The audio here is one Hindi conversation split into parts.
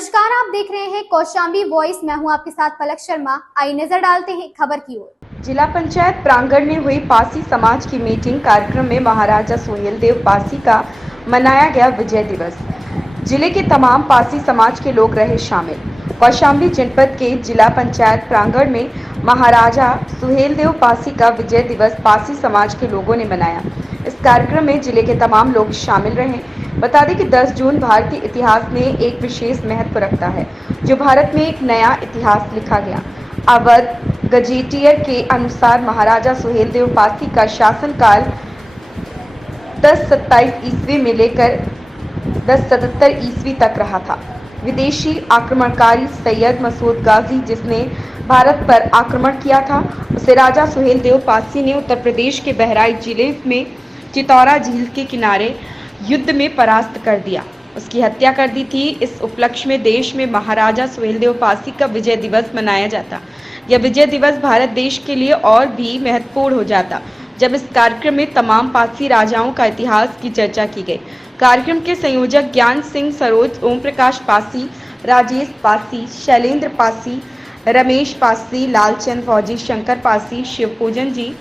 नमस्कार, आप देख रहे हैं कौशाम्बी वॉइस। मैं हूं आपके साथ पलक शर्मा। आइए नजर डालते हैं खबर की ओर। जिला पंचायत प्रांगण में हुई पासी समाज की मीटिंग कार्यक्रम में महाराजा सुहेलदेव पासी का मनाया गया विजय दिवस। जिले के तमाम पासी समाज के लोग रहे शामिल। कौशाम्बी जनपद के जिला पंचायत प्रांगण में महाराजा सुहेलदेव पासी का विजय दिवस पासी समाज के लोगों ने मनाया। इस कार्यक्रम में जिले के तमाम लोग शामिल रहे। बता दें कि 10 जून भारतीय इतिहास में एक विशेष महत्व रखता है, जो भारत में एक नया इतिहास लिखा गया। अवध गजेटियर के अनुसार महाराजा सुहेलदेव पासी का शासनकाल 1027 ईस्वी में लेकर 1077 ईस्वी तक रहा था। विदेशी आक्रमणकारी सैयद मसूद गाजी, जिसने भारत पर आक्रमण किया था, उसे राजा सुहेलदेव पासी ने उत्तर प्रदेश के बहराइच जिले में चितौरा झील के किनारे युद्ध में परास्त कर दिया, उसकी हत्या कर दी थी। इस उपलक्ष्य में देश में महाराजा सुहेलदेव पासी का विजय दिवस मनाया जाता। यह विजय दिवस भारत देश के लिए और भी महत्वपूर्ण हो जाता जब इस कार्यक्रम में तमाम पासी राजाओं का इतिहास की चर्चा की गई। कार्यक्रम के संयोजक ज्ञान सिंह सरोज, ओम प्रकाश पासी, राजेश पासी, शैलेंद्र पासी, रमेश पासी, लालचंद फौजी, शंकर पासी, शिवपूजन जी,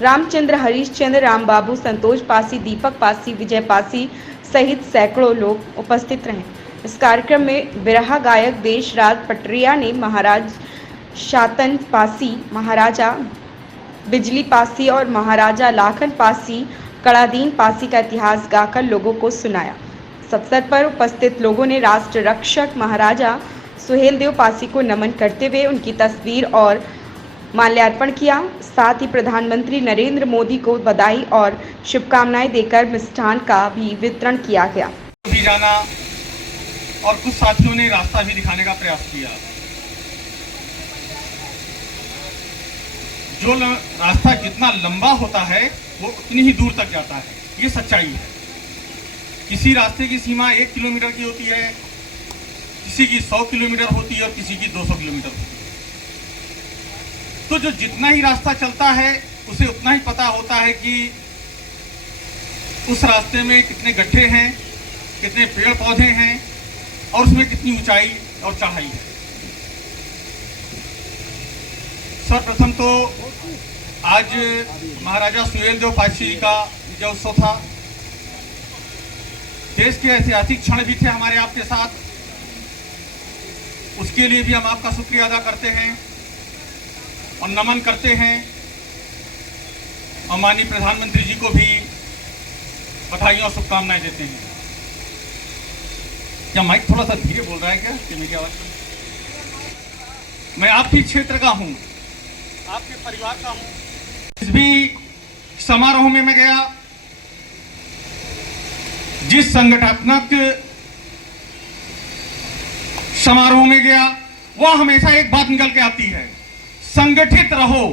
रामचंद्र, हरीशचंद्र, रामबाबू, संतोष पासी, दीपक पासी, विजय पासी सहित सैकड़ों लोग उपस्थित रहे। इस कार्यक्रम में बिरहा गायक देशराज पटरिया ने महाराज शातन पासी, महाराजा बिजली पासी और महाराजा लाखन पासी, कड़ादीन पासी का इतिहास गाकर लोगों को सुनाया। इस अवसर पर उपस्थित लोगों ने राष्ट्र रक्षक महाराजा सुहेलदेव पासी को नमन करते हुए उनकी तस्वीर और माल्यार्पण किया। साथ ही प्रधानमंत्री नरेंद्र मोदी को बधाई और शुभकामनाएं देकर मिष्ठान का भी वितरण किया गया। भी जाना और कुछ साथियों ने रास्ता भी दिखाने का प्रयास किया। जो रास्ता जितना लंबा होता है वो उतनी ही दूर तक जाता है, ये सच्चाई है। किसी रास्ते की सीमा 1 किलोमीटर की होती है, किसी की 100 किलोमीटर होती है और किसी की 200 किलोमीटर होती है। तो जो जितना ही रास्ता चलता है उसे उतना ही पता होता है कि उस रास्ते में कितने गड्ढे हैं, कितने पेड़ पौधे हैं और उसमें कितनी ऊंचाई और चढ़ाई है। सर्वप्रथम तो आज महाराजा सुहेलदेव पासी का विजय उत्सव था। देश के ऐतिहासिक क्षण भी थे हमारे आपके साथ, उसके लिए भी हम आपका शुक्रिया अदा करते हैं और नमन करते हैं और माननीय प्रधानमंत्री जी को भी बधाई और शुभकामनाएं देते हैं। क्या माइक थोड़ा सा धीरे बोल रहा है क्या? कि मेरी आवाज मैं आपके क्षेत्र का हूं, आपके परिवार का हूं। जिस भी समारोह में मैं गया, जिस संगठनात्मक समारोह में गया, वह हमेशा एक बात निकल के आती है, संगठित रहो।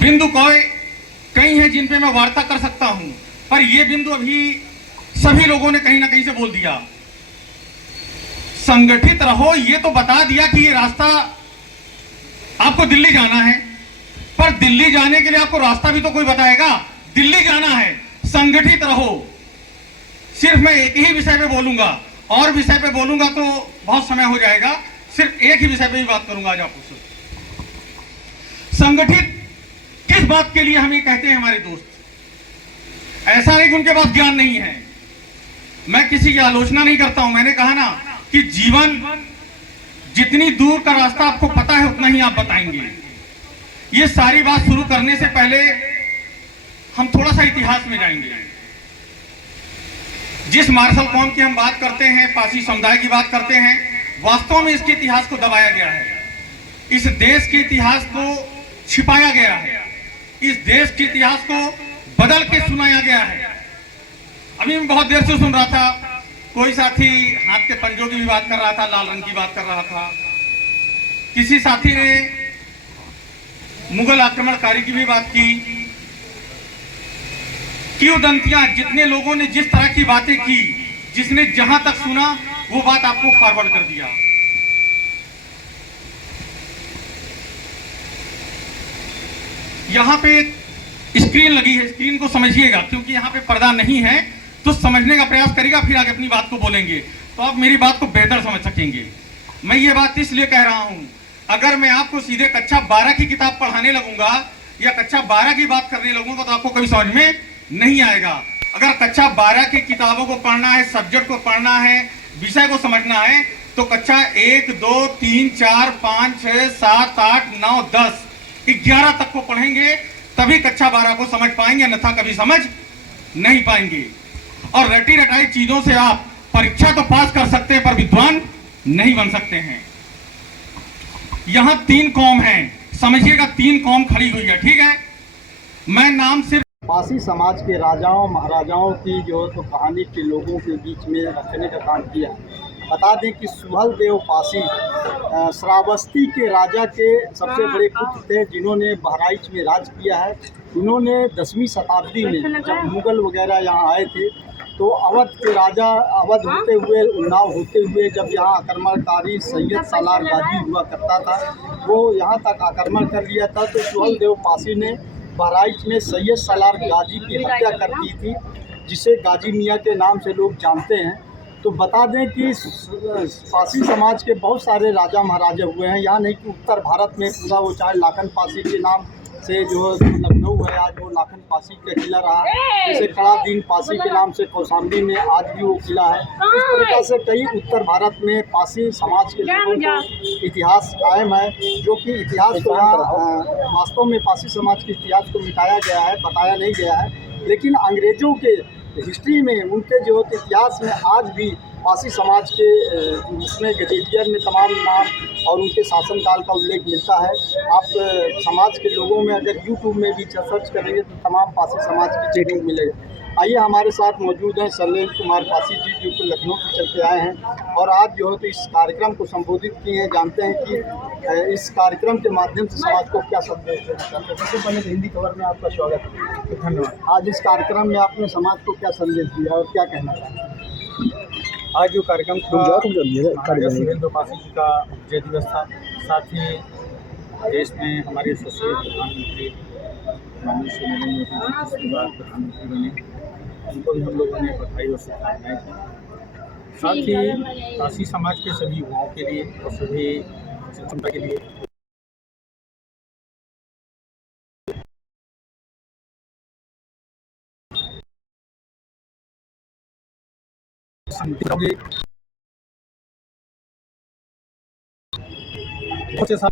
बिंदु कई हैं जिन पे मैं वार्ता कर सकता हूं, पर यह बिंदु अभी सभी लोगों ने कहीं ना कहीं से बोल दिया। संगठित रहो, ये तो बता दिया कि ये रास्ता आपको दिल्ली जाना है, पर दिल्ली जाने के लिए आपको रास्ता भी तो कोई बताएगा। दिल्ली जाना है, संगठित रहो। सिर्फ मैं एक ही विषय पे बोलूंगा, और विषय पे बोलूंगा तो बहुत समय हो जाएगा। सिर्फ एक ही विषय पे ही बात करूंगा आज आपको। संगठित किस बात के लिए हम ये कहते हैं हमारे दोस्त? ऐसा नहीं कि उनके पास ज्ञान नहीं है, मैं किसी की आलोचना नहीं करता हूं। मैंने कहा ना कि जीवन जितनी दूर का रास्ता आपको पता है उतना ही आप बताएंगे। ये सारी बात शुरू करने से पहले हम थोड़ा सा इतिहास में जाएंगे। जिस मार्शल कौम की हम बात करते हैं, पासी समुदाय की बात करते हैं, वास्तव में इसके इतिहास को दबाया गया है। इस देश के इतिहास को छिपाया गया है, इस देश के इतिहास को बदल के सुनाया गया है। अभी मैं बहुत देर से सुन रहा था, कोई साथी हाथ के पंजों की भी बात कर रहा था, लाल रंग की बात कर रहा था, किसी साथी ने मुगल आक्रमणकारी की भी बात की। किंवदंतियां, जितने लोगों ने जिस तरह की बातें की, जिसने जहां तक सुना वो बात आपको फॉरवर्ड कर दिया। यहां पे स्क्रीन लगी है, स्क्रीन को समझिएगा, क्योंकि यहां पे पर्दा नहीं है तो समझने का प्रयास करिएगा, फिर आगे अपनी बात को बोलेंगे तो आप मेरी बात को बेहतर समझ सकेंगे। मैं ये बात इसलिए कह रहा हूं, अगर मैं आपको सीधे कक्षा 12 की किताब पढ़ाने लगूंगा या कक्षा 12 की बात करने लगूंगा तो आपको कभी समझ में नहीं आएगा। अगर कक्षा 12 की किताबों को पढ़ना है, सब्जेक्ट को पढ़ना है, विषय को समझना है, तो कक्षा 1, 2, 3, 4, 5, 6, 7, 8, 9, 10, 11 तक को पढ़ेंगे, तभी कक्षा 12 को समझ पाएंगे, अन्यथा कभी समझ नहीं पाएंगे। और रटी रटाई चीजों से आप परीक्षा तो पास कर सकते हैं पर विद्वान नहीं बन सकते हैं। यहां 3 कौम हैं, समझिएगा 3 कौम खड़ी हुई है, ठीक है। मैं नाम सिर्फ पासी समाज के राजाओं महाराजाओं की जो तो कहानी के लोगों के बीच में रखने का काम किया। बता दें कि सुहल देव पासी श्रावस्ती के राजा के सबसे बड़े पुत्र थे, जिन्होंने बहराइच में राज किया है। इन्होंने 10वीं शताब्दी में जब मुगल वगैरह यहाँ आए थे तो अवध के राजा, अवध होते हुए उन्नाव होते हुए जब यहाँ आक्रमणकारी सैयद सालार गाजी हुआ करता था, वो यहाँ तक आक्रमण कर लिया था। तो सुहल देव पासी ने बहराइच में सैयद सालार गाजी की हत्या कर दी थी, जिसे गाजी मियाँ के नाम से लोग जानते हैं। तो बता दें कि पासी समाज के बहुत सारे राजा महाराजा हुए हैं। यहाँ नहीं कि उत्तर भारत में पूरा वो, चाहे लाखन पासी के नाम से जो लखनऊ है आज वो लाखन पासी का किला रहा, जैसे कड़ादीन पासी के नाम से कौशाम्बी में आज भी वो किला है। इस प्रकार से कई उत्तर भारत में पासी समाज के लोगों को इतिहास कायम है, जो कि इतिहास को यहाँ वास्तव में पासी समाज के इतिहास को मिटाया गया है, बताया नहीं गया है। लेकिन अंग्रेज़ों के हिस्ट्री में, उनके जो इतिहास में आज भी पासी समाज के उसमें गजेटियर में तमाम नाम और उनके शासनकाल का उल्लेख मिलता है। आप समाज के लोगों में अगर यूट्यूब में भी सर्च करेंगे तो तमाम पासी समाज की चीज़ें मिलेगा। आइए, हमारे साथ मौजूद हैं शैलेंद्र कुमार पासी जी, जो कि लखनऊ से चल के आए हैं और आज जो है तो इस कार्यक्रम को संबोधित किए हैं। जानते हैं कि इस कार्यक्रम के माध्यम से समाज को क्या संदेश देना चाहते हैं। सबसे पहले तो हिंदी खबर में आपका स्वागत है, धन्यवाद। आज इस कार्यक्रम में आपने समाज को क्या संदेश दिया और क्या कहना चाहते हैं? आज जो कार्यक्रम सुहेलदेव पासी जी का विजय दिवस था, साथ ही देश में हमारे यशस्वी प्रधानमंत्री माननीय श्री नरेंद्र मोदी जी जिसके बाद प्रधानमंत्री बने, उनको भी हम लोगों ने बधाई और शुभकामनाएं दी। साथ ही पासी समाज के सभी युवाओं के लिए और सभी जनता के लिए बहुत से साथ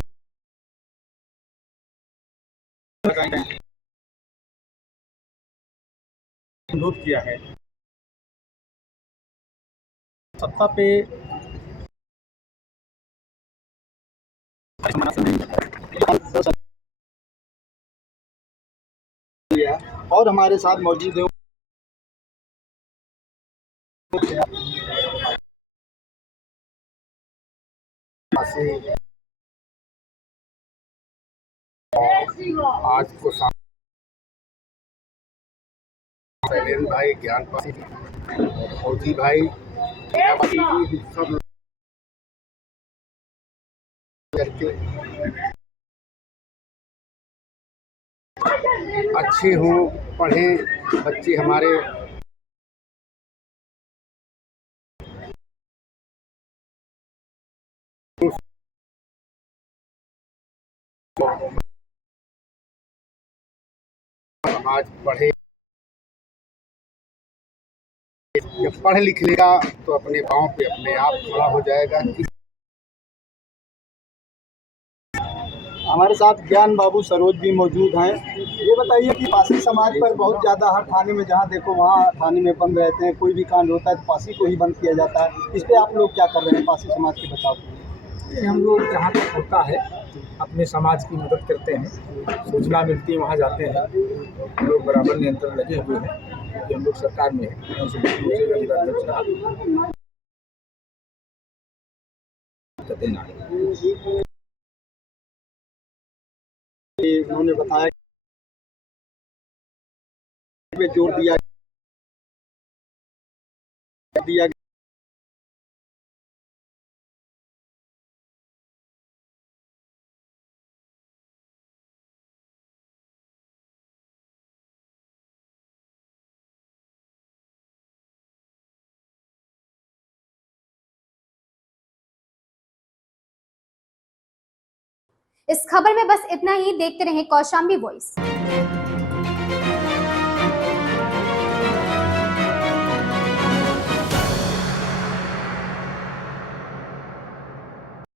अनुरोध किया है। सत्ता पे और हमारे साथ मौजूद है आज को शैलेंद्र भाई, ज्ञान पासी, फौजी भाई, सब करके अच्छे हों, पढ़ें बच्चे हमारे। समाज पढ़े, जब पढ़ लिख लेगा तो अपने पाँव पे अपने आप खड़ा हो जाएगा। हमारे साथ ज्ञान बाबू सरोज भी मौजूद हैं। ये बताइए कि पासी समाज पर बहुत ज़्यादा हर थाने में जहाँ देखो वहाँ थाने में बंद रहते हैं, कोई भी कांड होता है तो पासी को ही बंद किया जाता है। इस पर आप लोग क्या कर रहे हैं पासी समाज के बचाव के लिए? हम लोग जहाँ तक होता है अपने समाज की मदद करते हैं, सूचना मिलती है वहाँ जाते हैं। हम लोग बराबर नियंत्रण लगे हुए हैं कि हम लोग सरकार में हैं, उन्होंने बताया जोर दिया इस खबर में बस इतना ही। देखते रहें कौशाम्बी वॉइस।